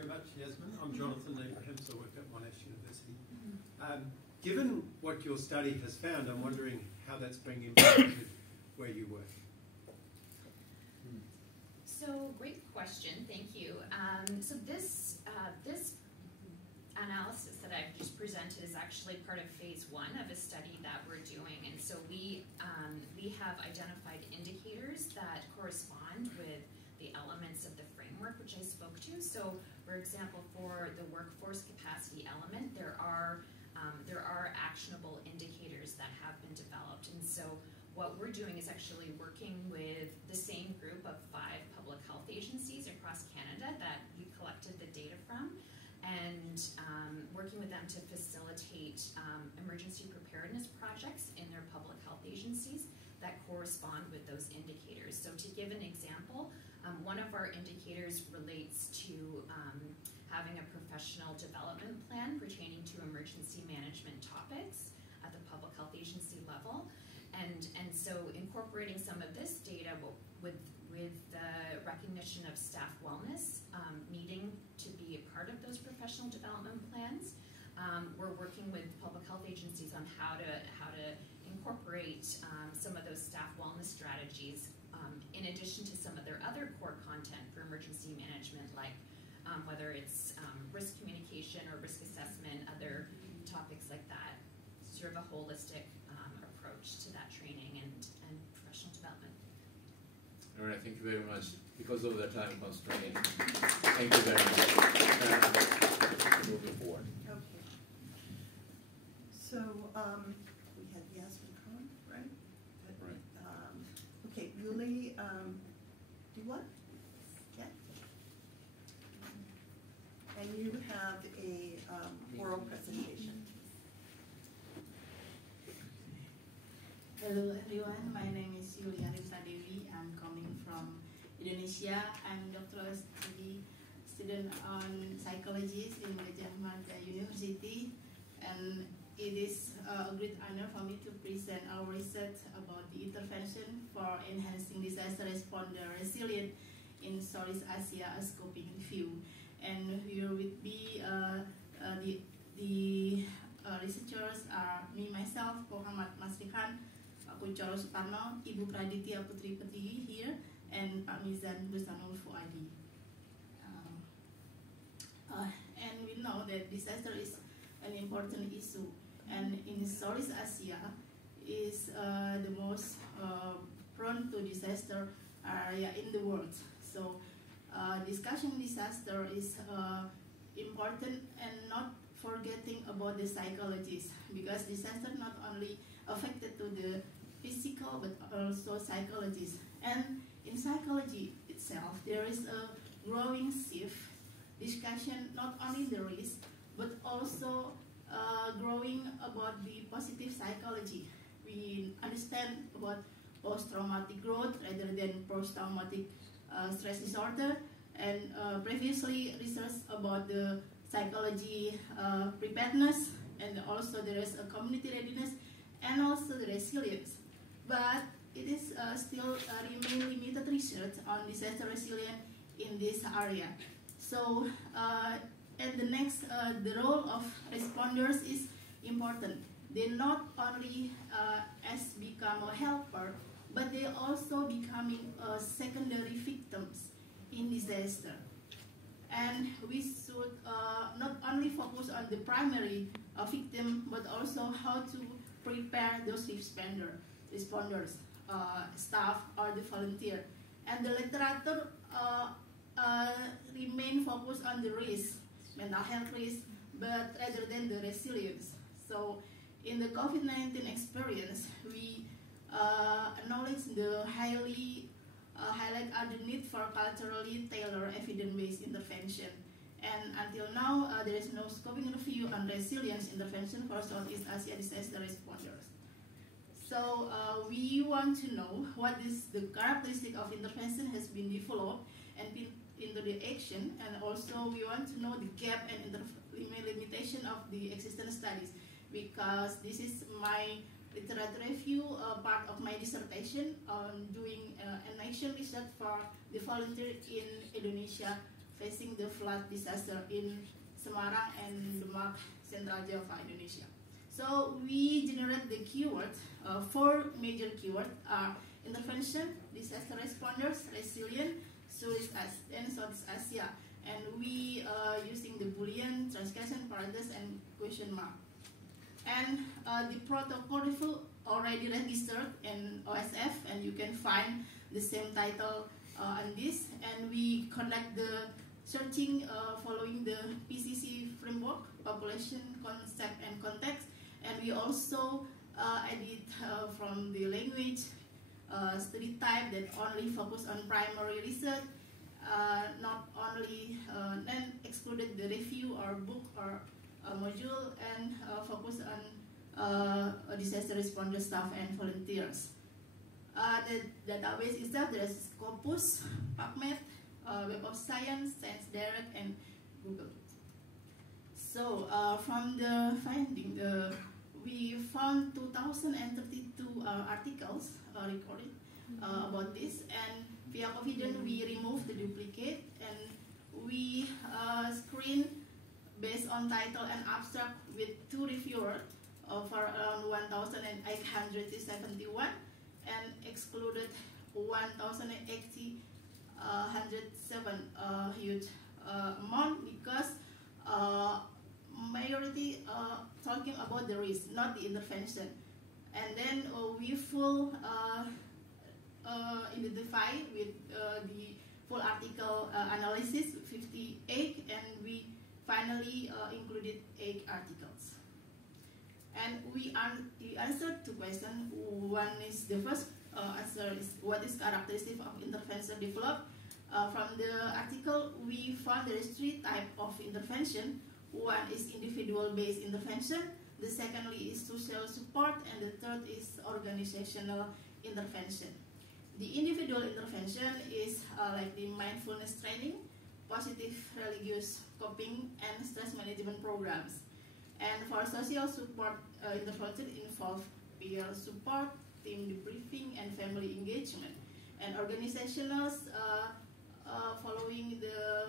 very much, Yasmin. I'm Jonathan Abraham, so I work at Monash University. Given what your study has found, I'm wondering how that's being implemented where you work. So, great question, thank you. So this analysis that I've just presented is actually part of phase 1 of a study that we're doing, and so we have identified indicators that correspond with the elements of the framework which I spoke to. So, for example, for the workforce capacity element, there are actionable indicators that have been developed, and so what we're doing is actually working with the same group of 5 public health agencies across Canada that we collected the data from, and working with them to facilitate emergency preparedness projects in their public health agencies that correspond with those indicators. So to give an example, one of our indicators relates to having a professional development plan pertaining to emergency management topics at the public health agency level. And so incorporating some of this data with the recognition of staff wellness needing to be a part of those professional development plans, we're working with public health agencies on how to incorporate some of those staff wellness strategies in addition to some of their other core content for emergency management, like whether it's risk communication or risk assessment, other topics like that, sort of a holistic approach to that training and professional development. All right, thank you very much. Because of the time constraint, thank you very much. Moving forward. Okay. So we had Yasmin Khan, right? Right. Okay, Yuli, do what? Yeah. And you have a oral presentation. Hello everyone, my name is Yuli-PSI. I'm coming from Indonesia. I'm doctoral student on psychology in Gajah Mada University, and it is a great honor for me to present our research about the intervention for enhancing disaster responder resilience in Southeast Asia, a scoping view. And here with me, the researchers are me myself, Muhammad Masrihan, Kuncoro Sukarno, Ibu Praditya Putri Petigi here, and Pak Mizan Bursanul Fuadi. And we know that disaster is an important issue, and in Southeast Asia is the most prone to disaster area in the world. So discussing disaster is important, and not forgetting about the psychologists, because disaster not only affected to the physical but also psychologists. And in psychology itself, there is a growing shift discussion not only the risk but also growing about the positive psychology. We understand about post-traumatic growth rather than post-traumatic stress disorder, and previously research about the psychology preparedness, and also there is a community readiness and also the resilience. But it is still remain limited research on disaster resilience in this area. So and the next, the role of responders is important. They not only as become a helper, but they also becoming secondary victims in disaster. And we should not only focus on the primary victim, but also how to prepare those responders, staff, or the volunteer. And the literature remain focused on the risk, mental health risk, but rather than the resilience. So in the COVID-19 experience, we acknowledge the highlight the need for culturally tailored evidence-based intervention. And until now, there is no scoping review on resilience intervention for Southeast Asia disaster responders. So we want to know what is the characteristic of intervention has been developed and been into the action, and also we want to know the gap and limitation of the existing studies, because this is my literature review part of my dissertation on doing an action research for the volunteer in Indonesia facing the flood disaster in Semarang and Demak, Central Java, Indonesia. So we generate the keywords. 4 major keywords are intervention, disaster responders, resilient, and Southeast Asia. And we using the Boolean, transcation, parenthesis, and question mark. And the protocol already registered in OSF, and you can find the same title on this. And we conduct the searching following the PCC framework, population, concept, and context. And we also edit from the language, study type that only focus on primary research, not only then excluded the review or book or module, and focus on disaster responder staff and volunteers. The database itself, there is Scopus, PubMed, Web of Science, ScienceDirect, and Google. So from the finding, we found 2,032 articles recorded about this, and via Confident we removed the duplicate, and we screen based on title and abstract with 2 reviewers for around 1,871, and excluded 1,807 huge amount, because majority talking about the risk, not the intervention. And then we full identify with the full article analysis, 58, and we finally included 8 articles. And we answered 2 questions. One is, the first answer is, what is characteristic of intervention developed? From the article, we found there is 3 types of intervention. One is individual-based intervention, the secondly is social support, and the third is organizational intervention. The individual intervention is like the mindfulness training, positive religious coping, and stress management programs. And for social support intervention involve peer support, team debriefing, and family engagement. And organizational following the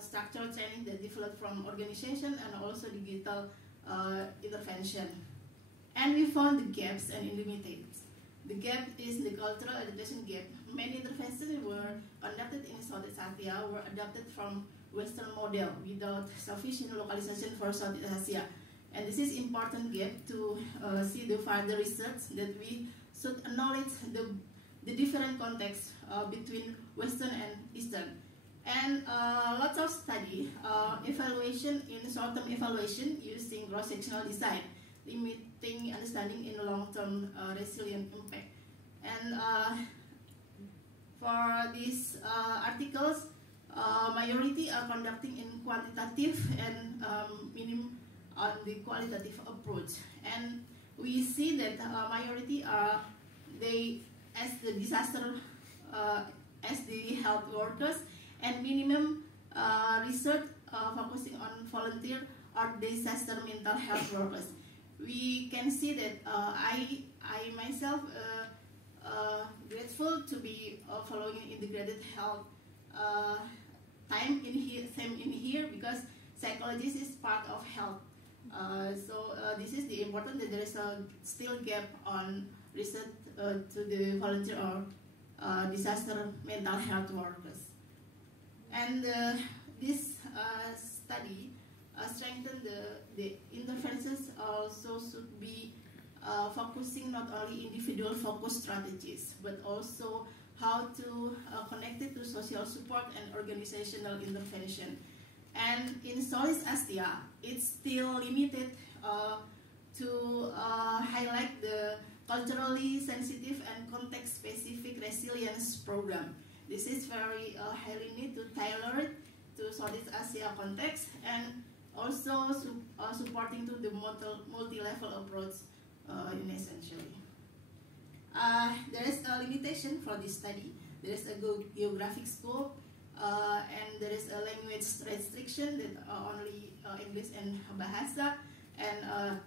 structural training that developed from organization, and also digital intervention. And we found the gaps and limitations. The gap is the cultural adaptation gap. Many interventions were conducted in Southeast Asia were adapted from Western model without sufficient localization for Southeast Asia. And this is important gap to see the further research that we should acknowledge the different contexts between Western and Eastern. And lots of study, evaluation in short-term evaluation using cross-sectional design, limiting understanding in long-term resilient impact. And for these articles, majority are conducting in quantitative and minimum on the qualitative approach. And we see that majority are as the disaster, as the health workers, and minimum research focusing on volunteer or disaster mental health workers. We can see that I myself grateful to be following integrated health time in here because psychologist is part of health. So this is the important that there is a still gap on research to the volunteer or disaster mental health workers. And this study strengthen the interventions also should be focusing not only individual focus strategies, but also how to connect it to social support and organizational intervention. And in Southeast Asia, it's still limited to highlight the culturally sensitive and context-specific resilience program. This is very highly need to tailor it to Southeast Asia context, and also supporting to the multi-level approach essentially. There is a limitation for this study. There is a geographic scope, and there is a language restriction that only English and Bahasa, and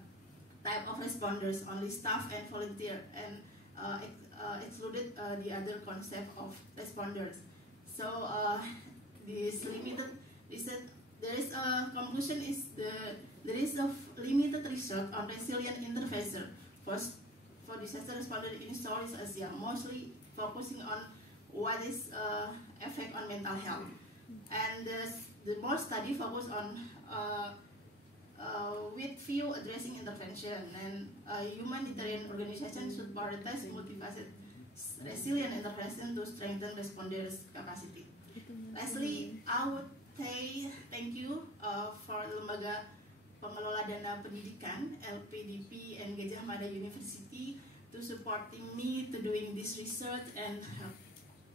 type of responders, only staff and volunteer, and excluded the other concept of responders. So this limited research, there is a conclusion is there is a limited research on resilient intervention for disaster responders in Southeast Asia, mostly focusing on what is effect on mental health. And the more study focus on with few addressing intervention, and humanitarian organizations should prioritize multifaceted resilient intervention to strengthen responders' capacity. Lastly, I would say thank you for Lembaga Pengelola Dana Pendidikan (LPDP) and Gajah Mada University to supporting me to doing this research and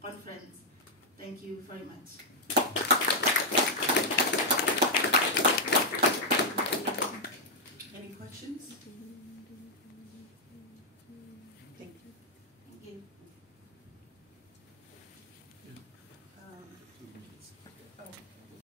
conference. Thank you very much.